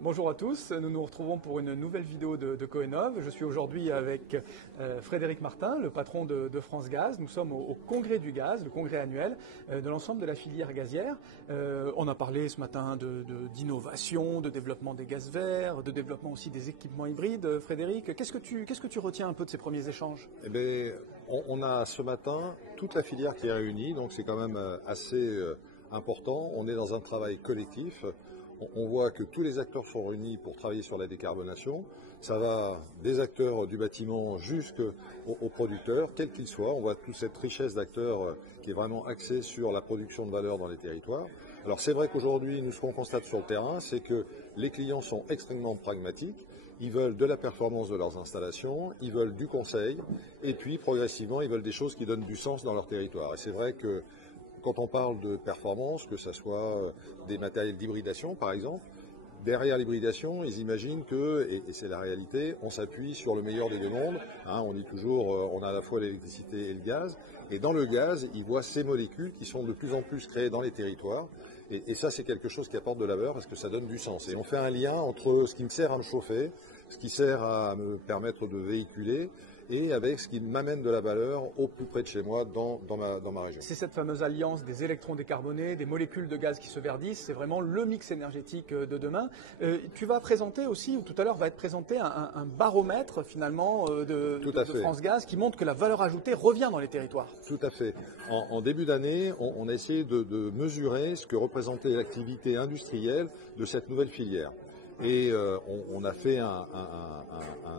Bonjour à tous, nous nous retrouvons pour une nouvelle vidéo de Coenov. Je suis aujourd'hui avec Frédéric Martin, le patron de France Gaz. Nous sommes au congrès du gaz, le congrès annuel de l'ensemble de la filière gazière. On a parlé ce matin d'innovation, de développement des gaz verts, de développement aussi des équipements hybrides. Frédéric, qu'est-ce que tu retiens un peu de ces premiers échanges? Eh bien, on a ce matin toute la filière qui est réunie, donc c'est quand même assez important. On est dans un travail collectif. On voit que tous les acteurs sont réunis pour travailler sur la décarbonation. Ça va des acteurs du bâtiment jusqu'aux producteurs, quels qu'ils soient. On voit toute cette richesse d'acteurs qui est vraiment axée sur la production de valeur dans les territoires. Alors c'est vrai qu'aujourd'hui, nous ce qu'on constate sur le terrain, c'est que les clients sont extrêmement pragmatiques. Ils veulent de la performance de leurs installations, ils veulent du conseil, et puis progressivement, ils veulent des choses qui donnent du sens dans leur territoire. Et c'est vrai que quand on parle de performance, que ce soit des matériels d'hybridation par exemple, derrière l'hybridation, ils imaginent que, et c'est la réalité, on s'appuie sur le meilleur des deux mondes. On dit toujours, on a à la fois l'électricité et le gaz. Et dans le gaz, ils voient ces molécules qui sont de plus en plus créées dans les territoires. Et ça, c'est quelque chose qui apporte de la valeur parce que ça donne du sens. Et on fait un lien entre ce qui me sert à me chauffer, ce qui sert à me permettre de véhiculer, et avec ce qui m'amène de la valeur au plus près de chez moi dans ma région. C'est cette fameuse alliance des électrons décarbonés, des molécules de gaz qui se verdissent, c'est vraiment le mix énergétique de demain. Tu vas présenter aussi, ou tout à l'heure va être présenté un baromètre finalement de France Gaz qui montre que la valeur ajoutée revient dans les territoires. Tout à fait. En début d'année, on a essayé de mesurer ce que représentait l'activité industrielle de cette nouvelle filière. Et on a fait un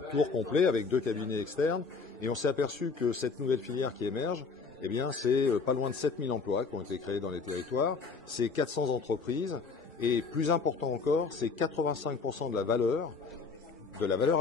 tour complet avec 2 cabinets externes et on s'est aperçu que cette nouvelle filière qui émerge, eh bien, c'est pas loin de 7000 emplois qui ont été créés dans les territoires, c'est 400 entreprises et plus important encore, c'est 85% de la valeur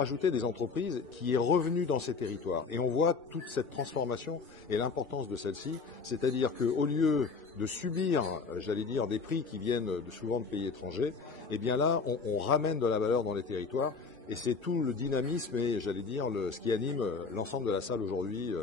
ajoutée des entreprises qui est revenue dans ces territoires. Et on voit toute cette transformation et l'importance de celle-ci, c'est-à-dire qu'au lieu de subir, j'allais dire, des prix qui viennent souvent de pays étrangers, eh bien là, on ramène de la valeur dans les territoires et c'est tout le dynamisme et, j'allais dire, ce qui anime l'ensemble de la salle aujourd'hui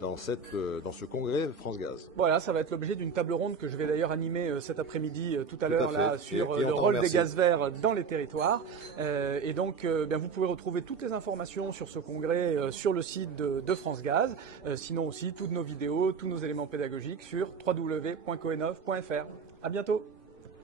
dans ce congrès France Gaz. Voilà, ça va être l'objet d'une table ronde que je vais d'ailleurs animer cet après-midi tout à l'heure là sur le rôle des gaz verts dans les territoires. Et donc, bien, vous pouvez retrouver toutes les informations sur ce congrès sur le site de France Gaz. Sinon aussi, toutes nos vidéos, tous nos éléments pédagogiques sur www.coenov.fr. À bientôt.